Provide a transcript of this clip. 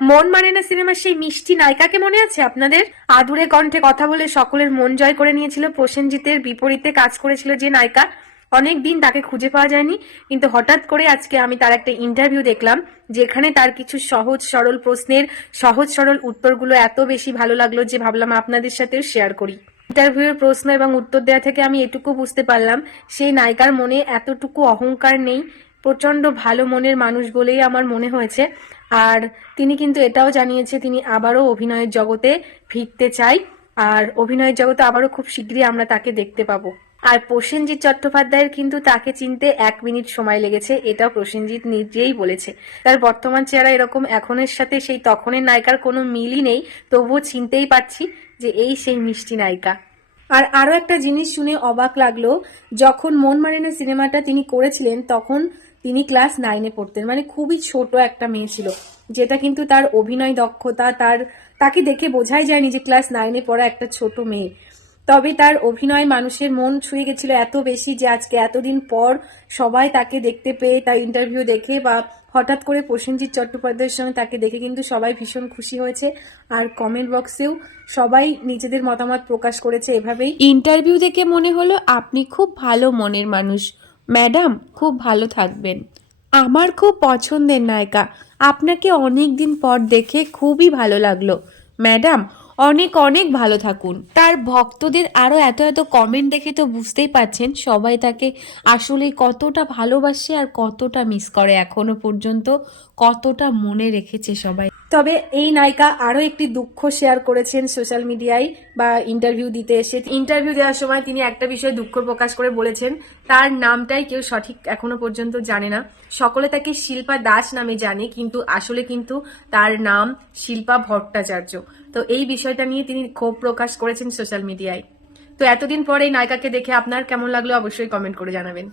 মন মানে না সিনেমার সেই মিষ্টি নায়িকাকে মনে আছে আপনাদের? আদুরে কণ্ঠে কথা বলে সকলের মন জয় করে নিয়েছিল, প্রসেনজিতের বিপরীতে কাজ করেছিল যে নায়িকা। অনেক দিন তাকে খুঁজে পাওয়া যায়নি, কিন্তু হঠাৎ করে আজকে আমি তার একটা ইন্টারভিউ দেখলাম, যেখানে তার কিছু সহজ সরল প্রশ্নের সহজ সরল উত্তরগুলো এত বেশি ভালো লাগল যে ভাবলাম আপনাদের সাথেও শেয়ার করি। ইন্টারভিউয়ের প্রশ্ন এবং উত্তর দেওয়া থেকে আমি এটুকু বুঝতে পারলাম, সেই নায়িকার মনে এতটুকু অহংকার নেই প্রচণ্ড ভালো মনের মানুষ বলেই আমার মনে হয়েছে। আর তিনি কিন্তু এটাও জানিয়েছে, তিনি আবারও অভিনয়ের জগতে ফিরতে চাই। আর অভিনয়ের জগতে আবারও খুব শীঘ্রই আমরা তাকে দেখতে পাবো। আর প্রসেনজিৎ চট্টোপাধ্যায়ের কিন্তু তাকে চিনতে এক মিনিট সময় লেগেছে, এটাও প্রসেনজিৎ নিজেই বলেছে। তার বর্তমান চেহারা এরকম এখনের সাথে সেই তখনের নায়িকার কোনো মিলই নেই, তবুও চিনতেই পারছি যে এই সেই মিষ্টি নায়িকা। আর আরও একটা জিনিস শুনে অবাক লাগল, যখন মন মারেনা সিনেমাটা তিনি করেছিলেন, তখন তিনি ক্লাস নাইনে পড়তেন। মানে খুবই ছোট একটা মেয়ে ছিল, যেটা কিন্তু তার অভিনয় দক্ষতা, তার, তাকে দেখে বোঝাই যায়নি যে ক্লাস নাইনে পড়া একটা ছোট মেয়ে। তবে তার অভিনয় মানুষের মন ছুঁয়ে গেছিল এত বেশি যে আজকে এতদিন পর সবাই তাকে দেখতে পেয়ে, তার ইন্টারভিউ দেখে বা হঠাৎ করে প্রসেনজিৎ চট্টোপাধ্যায়ের সঙ্গে তাকে দেখে কিন্তু সবাই ভীষণ খুশি হয়েছে। আর কমেন্ট বক্সেও সবাই নিজেদের মতামত প্রকাশ করেছে এভাবেই। ইন্টারভিউ দেখে মনে হলো আপনি খুব ভালো মনের মানুষ। ম্যাডাম, খুব ভালো থাকবেন। আমার খুব পছন্দের নায়িকা। আপনাকে অনেক দিন পর দেখে খুবই ভালো লাগল। ম্যাডাম, অনেক অনেক ভালো থাকুন। তার ভক্তদের আরও এত এত কমেন্ট দেখে তো বুঝতেই পাচ্ছেন সবাই তাকে আসলে কতটা ভালোবাসে আর কতটা মিস করে এখনও পর্যন্ত, কতটা মনে রেখেছে সবাই। তবে এই নায়িকা আরও একটি দুঃখ শেয়ার করেছেন সোশ্যাল মিডিয়ায় বা ইন্টারভিউ দিতে এসে। ইন্টারভিউ দেওয়ার সময় তিনি একটা বিষয়ে দুঃখ প্রকাশ করে বলেছেন, তার নামটাই কেউ সঠিক এখনও পর্যন্ত জানে না। সকলে তাকে শিল্পা দাস নামে জানে, কিন্তু আসলে কিন্তু তার নাম শিল্পা ভট্টাচার্য। তো এই বিষয়টা নিয়ে তিনি ক্ষোভ প্রকাশ করেছেন সোশ্যাল মিডিয়ায় তো এতদিন পরে এই নায়িকাকে দেখে আপনার কেমন লাগল অবশ্যই কমেন্ট করে জানাবেন।